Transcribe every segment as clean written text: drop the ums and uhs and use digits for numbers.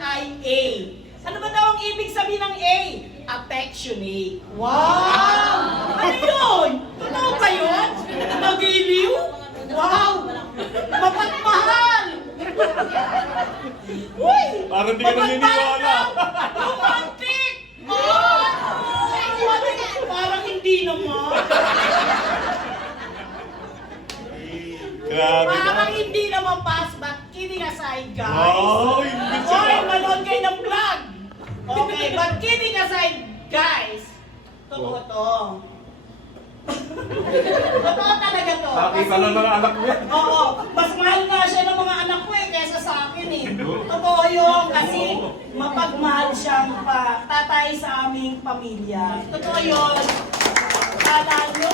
ay A. Ano ba daw ang ibig sabihin ng A? Affectionate. Wow! Ano yun? Totoo ba yun? Nagiliw? Wow! Mapagmahal! Uy! Parang di ka naniniwala. Romantic! Oh! Parang hindi naman. Grabe ka. Parang hindi naman pass, but kidding aside, guys. Wow, hindi siya. Oy, manood kayo ng vlog. Okay, but kidding aside, guys. Totoo to. Totoo talaga to. Nakita lang ng anak mo yan. Oo, mas mahal nga siya ng mga anak ko kaysa sa akin eh. Totoo yun, kasi mapagmahal siyang tatay sa aming pamilya. Totoo yun. Kala nyo,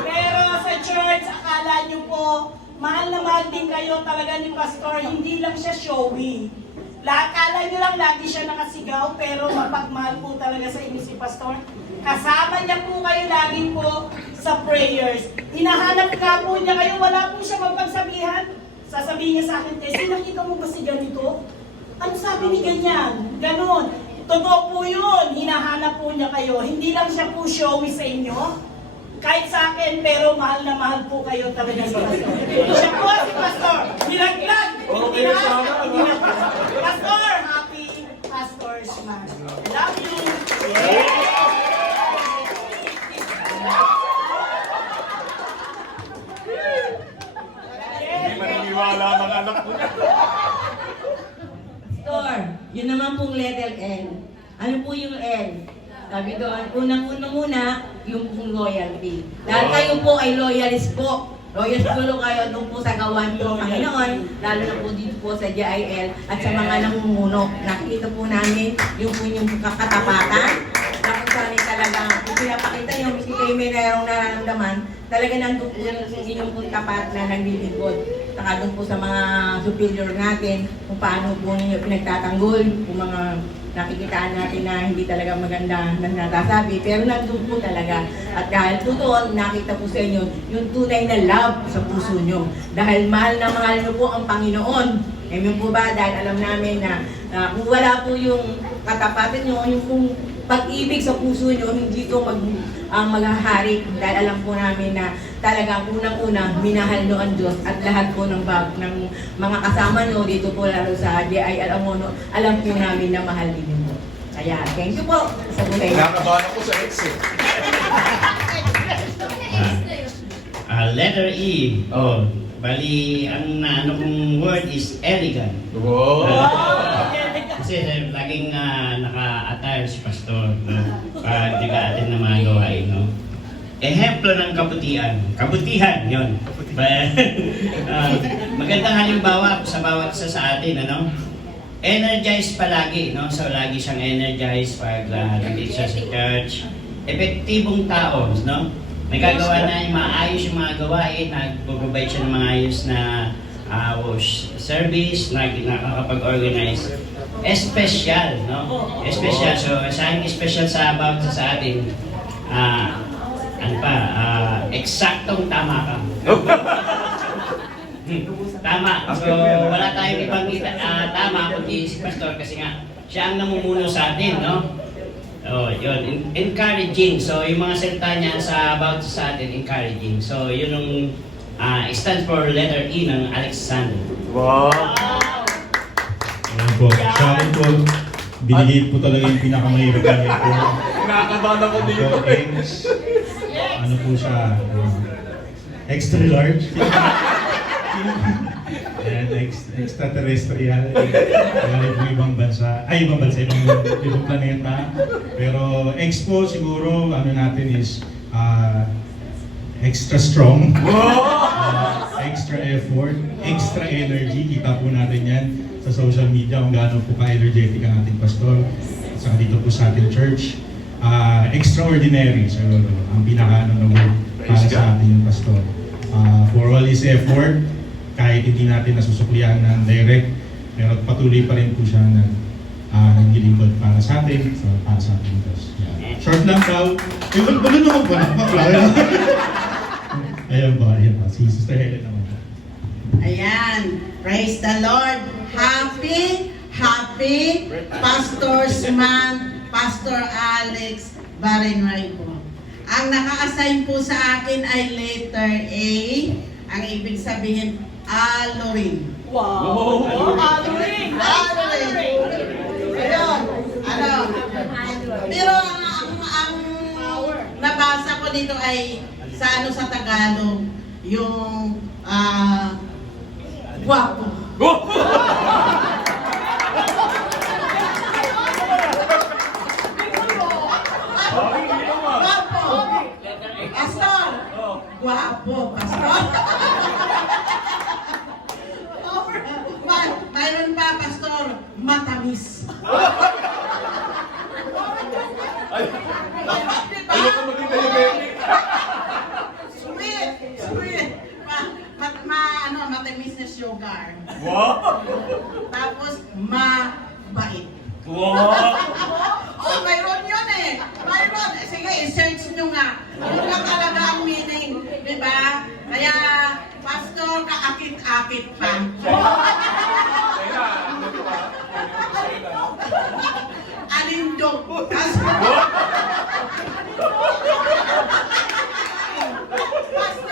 pero sa church, akala nyo po, mahal na mahal din kayo talaga ni Pastor, hindi lang siya showy. Akala nyo lang lagi siya nakasigaw, pero mapagmahal po talaga sa inyo si Pastor. Kasama niya po kayo lagi po sa prayers. Hinahanap nga po niya kayo, wala po siya mapagsabihan. Sasabihin niya sa akin, Tessie, nakita mo ba si ganito? Ano sabi ni ganyan? Ganon. Totoo po yun, hinahanap po niya kayo. Hindi lang siya po showy sa inyo. Kahit sa akin, pero mahal na mahal po kayo talaga si Pastor. Siya po si Pastor. Nilaglag. Okay, sama. Pastor, happy Pastor's Month. Love you. Hindi maniniwala ng anak mo yan. Pastor, yun naman pong letter L. Ano po yung L? Sabi doon, unang-una muna, yung pong loyalty. Dahil kayo po ay loyalist po. Loyalist po kayo doon po sa gawan ng Panginoon, lalo na po dito po sa GIL at sa mga namumuno. Nakikita po namin yung po yung kakatapatan. Tapos saan talaga, kung pinapakita yung hindi kayo may nararamdaman, talaga nandun po yung inyong po tapat na naglilingkod. Saka doon po sa mga superior natin, kung paano po ninyo pinagtatanggol, kung mga nakikitaan natin na hindi talaga maganda na natasabi, pero nandun po talaga. At dahil po doon, nakita po sa inyo yung tunay na love sa puso nyo. Dahil mahal na mahal nyo po ang Panginoon. Ngayon po ba, dahil alam namin na kung wala po yung katapatan nyo, yung pong pag-ibig sa puso nyo, hindi ito maghahari. Dahil alam po namin na talagang unang-una, minahal nyo ang Diyos at lahat po ng mga kasama nyo dito po lalo sa DIL Amono, alam po namin na mahal din nyo. Kaya, thank you po sa buhay. Nakabahan ako sa ex eh. Letter E. Oh, bali, ang ano kong word is elegant. Wow! Kasi laging naka-attire si Pastor, no? Pag nag-a-attend ng mga gawain, no? Ehemplo ng kabutihan. Kabutihan, yun. Magandang halimbawa sa bawat isa sa atin, ano? Energized palagi, no? So, lagi siyang energized pag nandito siya sa church. Epektibong tao, no? Nagagawa na yung maayos yung mga gawain, nag-provide siya ng mga ayos na service, nakakapag-organize. Espesyal, no? Espesyal. So, saan espesyal sa bawat isa sa atin? Eksaktong tama ka. Tama. So, wala tayong ibang tama kundi si Pastor kasi nga siya ang namumuno sa atin, no? Oh, yun. Encouraging. So, yung mga salita niya bawat sa atin, encouraging. So, yun yung stands for letter E ng Alexander. Wow! Ayan po. Sa akin po, binigay po talaga yung pinakamahirap na po. Nakakabahan ako dito. Ano po siya? Extra large. Ayan, extraterrestrial. Galing po ibang bansa. Ay, ibang bansa, ibang planeta. Pero X po siguro, ano natin is extra strong. Extra effort, extra energy. Kita po natin yan sa social media kung gaano po ka-energetic ang ating pastor. Saka dito po sa ating church. Extraordinary, siguro, ang pinaka-ano na word para sa ating yung pastor. For all his effort, kahit hindi natin nasusuklihan ng direct, pero patuloy pa rin po siya na naglilingkod para sa atin, para sa ating Diyos. Yeah. Short lang daw. Bagay naman po. Ayan ba? Si Sister Helen naman. Ayan. Praise the Lord. Happy Pastor's Month, Pastor Alex Barinray po. Ang naka-assign po sa akin ay letter A. Ang ibig sabihin, Alorin. Wow! Aloring! Ayun. Ano? Pero ang nabasa ko dito ay sa Tagalog, yung guwapo. Guwapo. Pastor. Guwapo, pastor. Mayroon pa, pastor, matamis. Ayoko maging diabetic. Sweet. Matamis na sugar. Wow! Tapos, mabait. Wow! Oh, mayroon yun eh. Mayroon. Sige, i-search nyo nga. Yun lang talaga ang meaning. Diba? Kaya, pastor, kaakit-akit pa. Alindog. Pastor, Tagalog kasi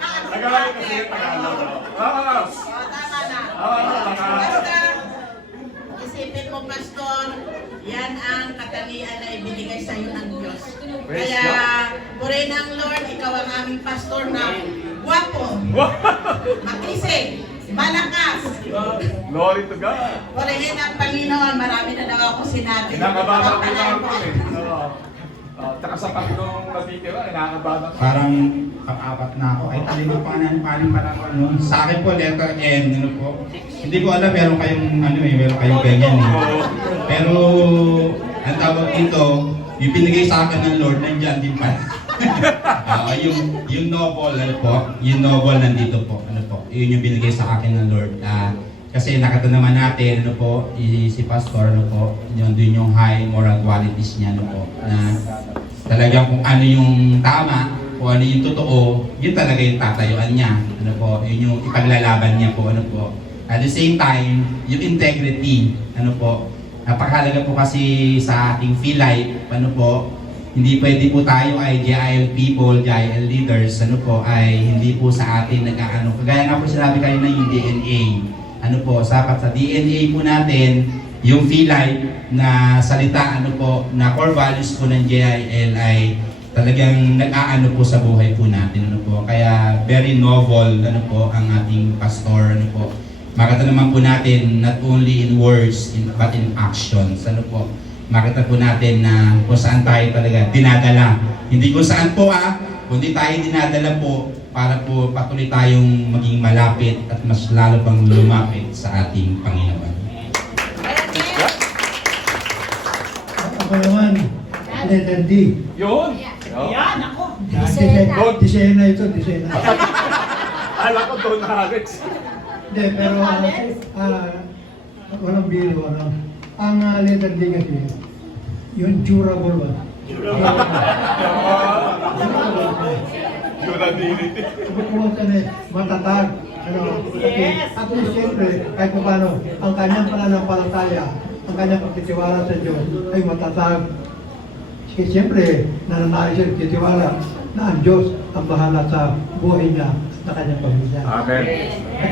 kaakit-akit. Tagalog. Ah! Oh, tama na. Tagalog. Basta, isipin mo, pastor, yan ang katangian na ibinigay sa iyo ng Diyos. Praise Kaya, purihin ng Lord, ikaw ang aming pastor na guwapo, makisig, malakas. Glory to God. Purihin ang Panginoon, marami na daw ako sinabi. Kinakabahan ko Pagpalain na mo. ako eh. Tsaka sa tatlong natitira, kinakabahan ako. Parang pang-apat na ako. Ay, talima pa na para ako. Ano. Sa akin po, letter N. Ano po. Hindi ko alam, meron kayong ganyan. Pero, ang tawag dito, yung binigay sa akin ng Lord, nandiyan din pa. Yung novel, ano po, yung novel nandito po. Ano po, yun yung binigay sa akin ng Lord. Kasi nakita naman natin, ano po, si Pastor, ano po, yun din yung high moral qualities niya, ano po, na talagang kung ano yung tama, kung ano yung totoo, yun talaga yung tatayuan niya, ano po, yun yung ipaglalaban niya po, ano po. At the same time, yung integrity, ano po, napakahalaga po kasi sa ating life, ano po, hindi pwede po tayo ay JIL people, JIL leaders, ano po, ay hindi po sa atin nag-ano. Kagaya nga po sinabi kayo na yung DNA. Ano po, sapat sa DNA po natin, yung life na salita, ano po, na core values po ng JIL ay talagang nag-aano po sa buhay po natin, ano po. Kaya very novel, ano po, ang ating pastor, ano po. Makita naman po natin, not only in words, but in actions, ano po. Makita po natin na kung saan tayo talaga dinadala. Hindi kung saan po kundi tayo dinadala po para po patuloy tayong maging malapit at mas lalo pang lumapit sa ating Panginoon. Ako naman, letter D. Yun! Yan, ako. Disena ito, disena. Alam ko doon Alex. Hindi, pero walang biro, ang letter D kasi, yung durable ba? Durability. Kung matatag. Ano, okay. At least siyempre, kahit pa paano, ang kanyang pananampalataya, ang kanyang pagtitiwala sa Diyos ay matatag. Kasi siyempre, nananalig siya titiwala na ang Diyos ang bahala sa buhay niya na kanyang pamilya. Amen. At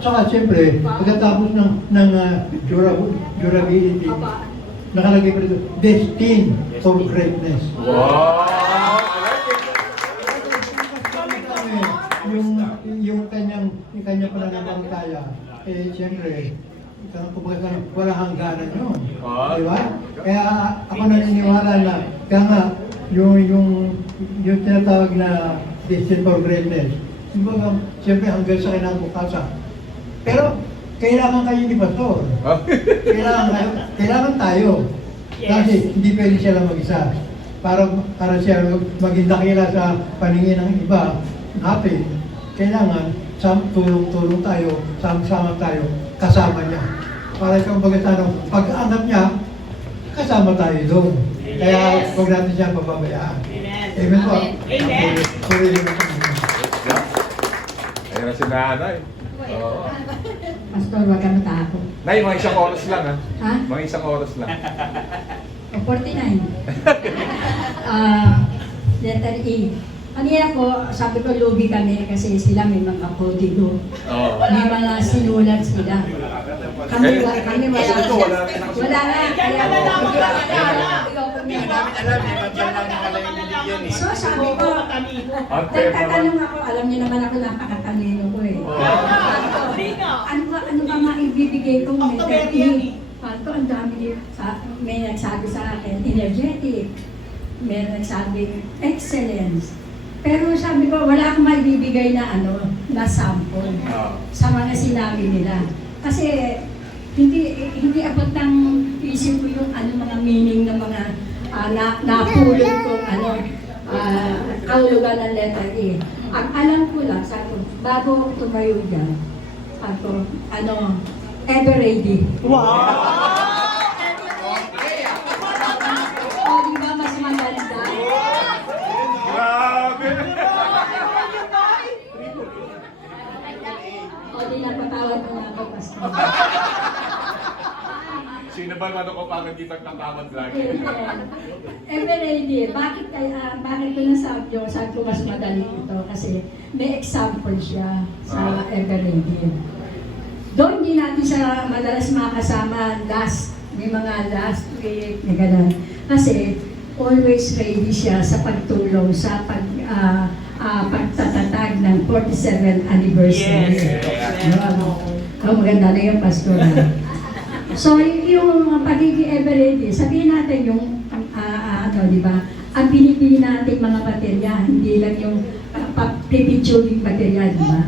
saka siyempre, pagkatapos ng durability, nakalagay pa dito, destined for greatness. Wow! I like it. Yung kanyang pananampalataya, siyempre, kumbaga wala hangganan yun. Di ba? Kaya ako naniniwala na, kaya nga, yung tinatawag na destined for greatness, kumbaga, siyempre hanggang sa kinabukasan. Pero, kailangan kayo ni Pastor. Kailangan tayo. Kasi hindi pwede siya lang mag-isa. Para siya maging dakila sa paningin ng iba natin, kailangan tulong-tulong tayo, sama-sama tayo, kasama niya. Para kung pag-aanap niya, kasama tayo doon. Kaya huwag natin siya pababayaan. Amen po. Amen. Purihin mo sa Panginoon. Ayan na si nanay. Oo. Pastor, wag ka matakot. Nay, mga isang oras lang ha. Ha? Mga isang oras lang. O 49. Letter E. Kanina po, sabi ko lugi kami kasi sila may mga kodigo. Oo. May mga sinulat sila. Kami wala. Ito, wala rin ako. Wala nga. Kaya So sabi ko, nagtatanong ako, alam niyo naman ako napakatalino ko eh. Ano ba maibibigay ko may technique? Pato, ang dami may nagsabi sa akin, energetic. May nagsabi, excellence. Pero sabi ko, wala akong maibibigay na na sample sa mga sinabi nila. Kasi hindi abot ng isip ko yung mga meaning ng mga napulot kong kaulugan ng letter E. Ang alam ko lang, sabi ko, bago ako tumayo dyan, sabi ko, ever ready. O, di ba mas maganda? Grabe! O, di napatawad mo na ako, Pastor. Sino ba ko pagod di pagtatawad lagi? Ever ready. Bakit ko nasabi yun? Sabi ko mas madali ito kasi may example siya sa ever ready. Doon hindi natin siya madalas makasama may mga last week, may ganun. Kasi always ready siya sa pagtulong sa pagtatatag ng 47th anniversary. Maganda na yung pastor. So, yung pagiging ever ready, sabihin natin yung, di ba, ang pinipili natin mga baterya, hindi lang yung pipituring baterya, di ba?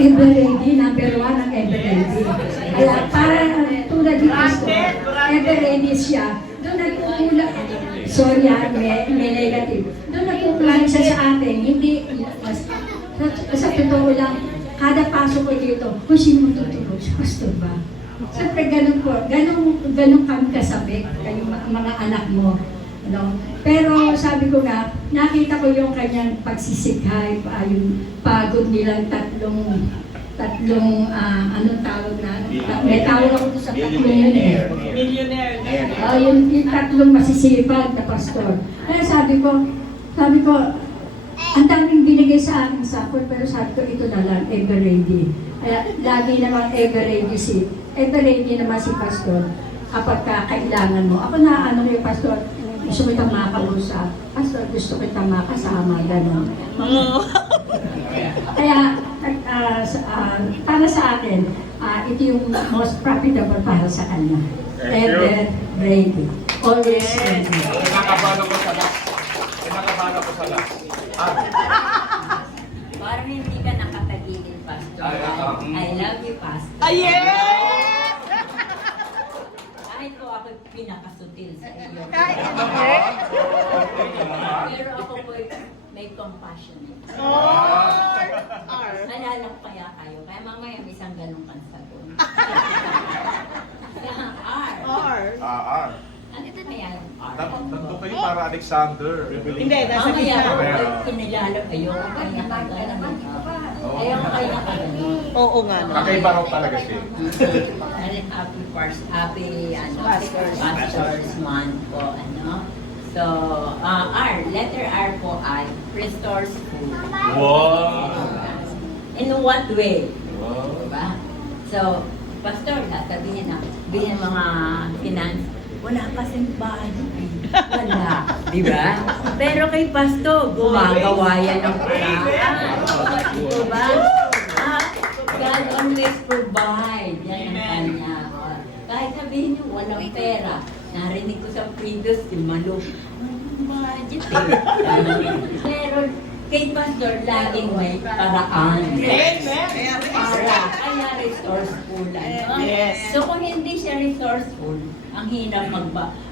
Ever ready, number 1 ang ever ready. Kaya para tulad ni Pastor, ever ready siya, doon nagkukulang, sorry may negative, doon nagkukulang siya sa atin, hindi, sa totoo lang, kada pasok ko dito, kung sino tutulog, si Pastor ba? Siyempre, ganun po. Ganun kami kasabik, kayong mga anak mo. Pero sabi ko nga, nakita ko yung kanyang pagsisikhay, yung pagod nilang tatlong anong tawag na? May tawag ako sa tatlong yun eh. Millionaire. Yung tatlong masisipag na pastor. Kaya sabi ko, ang daming binigay sa akin support, pero sabi ko, ito na lang, ever ready. Kaya lagi naman ever ready naman si Pastor kapag kailangan mo. Ako na yung Pastor, gusto kitang makausap. Pastor, gusto kitang makasama, gano'n. Kaya para sa akin, ito yung most profitable para sa kanya. Ever ready. Always ready. Kinakabahan ko sa last. Kinakabahan ko sa last. Parang hindi ka nakatagilid, Pastor. I love you, Pastor. Yes! Kahit ko ako pinakasutil sa iyo. Pero ako po may compassion. Nalalang kaya kayo. Kaya mamaya may isang ganong kansagon. R. Ano ito na yan? R. Nandun kayo para Alexander. Hindi, nasa Mamaya gitna. ako kinilalo. Ayoko kayo nakaganon. Ayoko kayo nakaganon. Oo nga. Kakaiba raw talaga siya. Happy Pastors Month po, So, letter R po ay restores food. Wow! In what way? Wow! Diba? So, Pastor, sabihin mga finance, wala kasing budget. Wala. Diba? Pero kay Pastor, gumagawa yan ng paraan. Diba? God always provide. Yan ang kanya. Kahit sabihin niyo, walang pera. Narinig ko sa previous, si Malo, walang budget eh. Pero kay Pastor, laging may paraan. Kaya resourceful. Yes. So kung hindi siya resourceful, ang hirap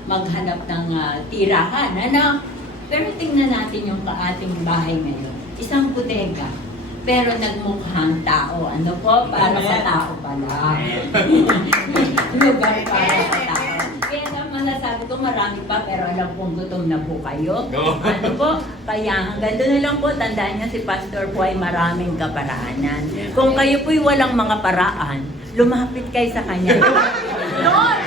maghanap ng tirahan. Pero tingnan natin yung ating bahay ngayon. Isang bodega. Pero nagmukhang tao. Ano po? Para sa tao pala. Lugar para sa tao. Kaya masasabi ko marami pa, pero alam kong gutom na po kayo. No. Ano po? Kaya hanggang doon na lang po, tandaan niyo si Pastor po ay maraming kaparaanan. Kung kayo po'y walang mga paraan, lumapit kayo sa kanya. Lord!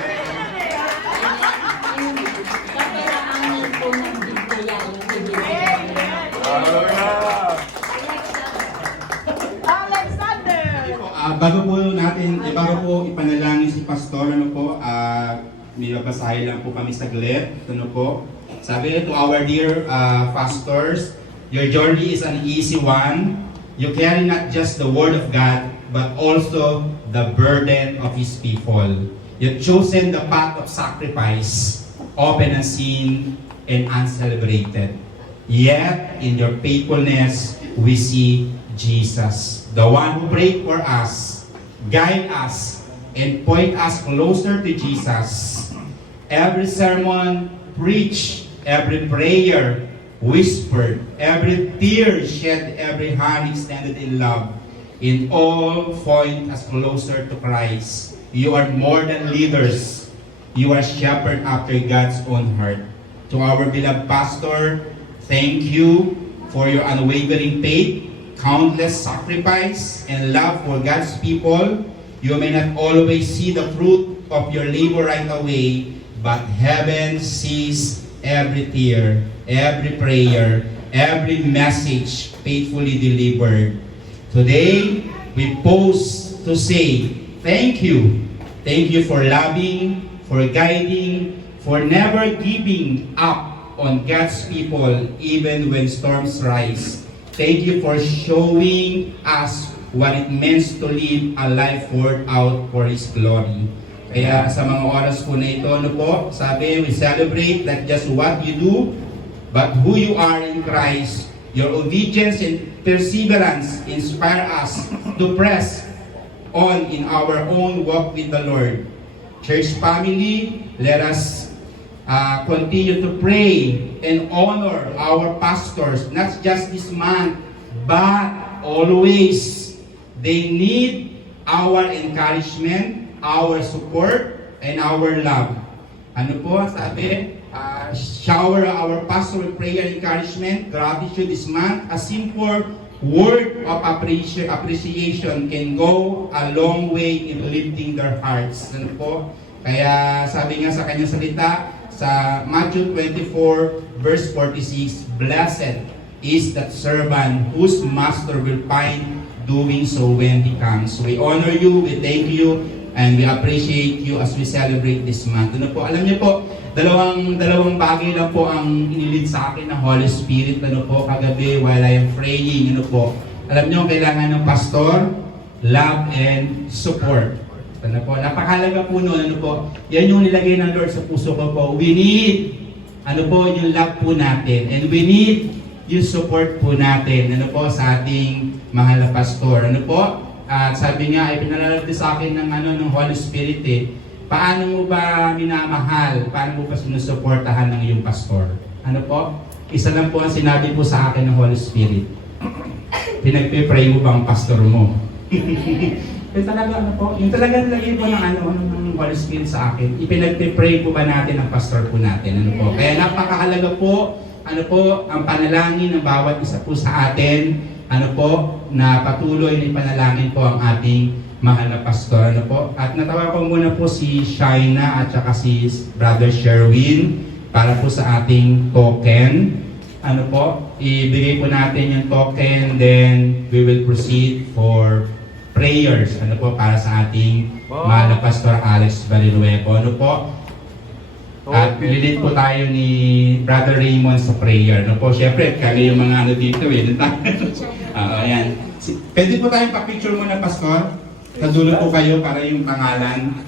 Kaparaanan po ng Biblia yung ibigay. Hallelujah! Alexander! Bago po ipanalangin si Pastor, may babasahin lang po kami saglit. Sabi to our dear pastors, your journey is an easy one. You carry not just the word of God, but also the burden of His people. You've chosen the path of sacrifice, open and seen and uncelebrated. Yet, in your faithfulness, we see Jesus, the one who prayed for us, guide us, and point us closer to Jesus. Every sermon preached, every prayer whispered, every tear shed, every hand extended in love, in all point us closer to Christ. You are more than leaders. You are shepherd after God's own heart. To our beloved pastor, thank you for your unwavering faith, countless sacrifice, and love for God's people. You may not always see the fruit of your labor right away, but heaven sees every tear, every prayer, every message faithfully delivered. Today, we pause to say, thank you. Thank you for loving, for guiding, for never giving up on God's people even when storms rise. Thank you for showing us what it means to live a life poured out for His glory. Kaya sa mga oras po na ito, sabi, we celebrate not just what you do, but who you are in Christ. Your obedience and perseverance inspire us to press on in our own walk with the Lord. Church family, let us continue to pray and honor our pastors, not just this month, but always. They need our encouragement, our support, and our love. Ano po, sabi, shower our pastor with prayer and encouragement, gratitude this month. A simple word of appreciation can go a long way in lifting their hearts. Ano po? Kaya sabi nga sa kanyang salita, sa Matthew 24 verse 46, blessed is that servant whose master will find doing so when he comes. We honor you, we thank you, and we appreciate you as we celebrate this month. Ano po, alam niyo po, dalawang bagay lang po ang inilid sa akin ng Holy Spirit, kagabi while I am praying, Alam niyo, kailangan ng pastor, love and support. Napakahalaga po noon, yan yung nilagay ng Lord sa puso ko po. We need, yung love po natin, and we need yung support po natin, sa ating mahal na pastor. At sabi nga, ay pinalalabi sa akin ng Holy Spirit paano mo ba minamahal? Paano mo ba sinusuportahan ng iyong pastor? Isa lang po ang sinabi po sa akin ng Holy Spirit. Pinagpipray mo ba ang pastor mo? Yung talaga nilagay po ng Holy Spirit sa akin. Ipinagpipray po ba natin ang pastor po natin? Kaya napakahalaga po, ang panalangin ng bawat isa po sa atin, na patuloy na ipanalangin po ang ating mahal na pastor. At natawa ko muna po si Shaina at saka si Brother Sherwin para po sa ating token. Ibigay po natin yung token, then we will proceed for prayers, para sa ating mahal na Pastor Alex Balinuevo. At nililid po tayo ni Brother Raymond sa prayer. Siyempre, kami yung mga dito ayan. Pwede po tayong pa-picture muna, Pastor. Sa dulo po kayo para yung pangalan.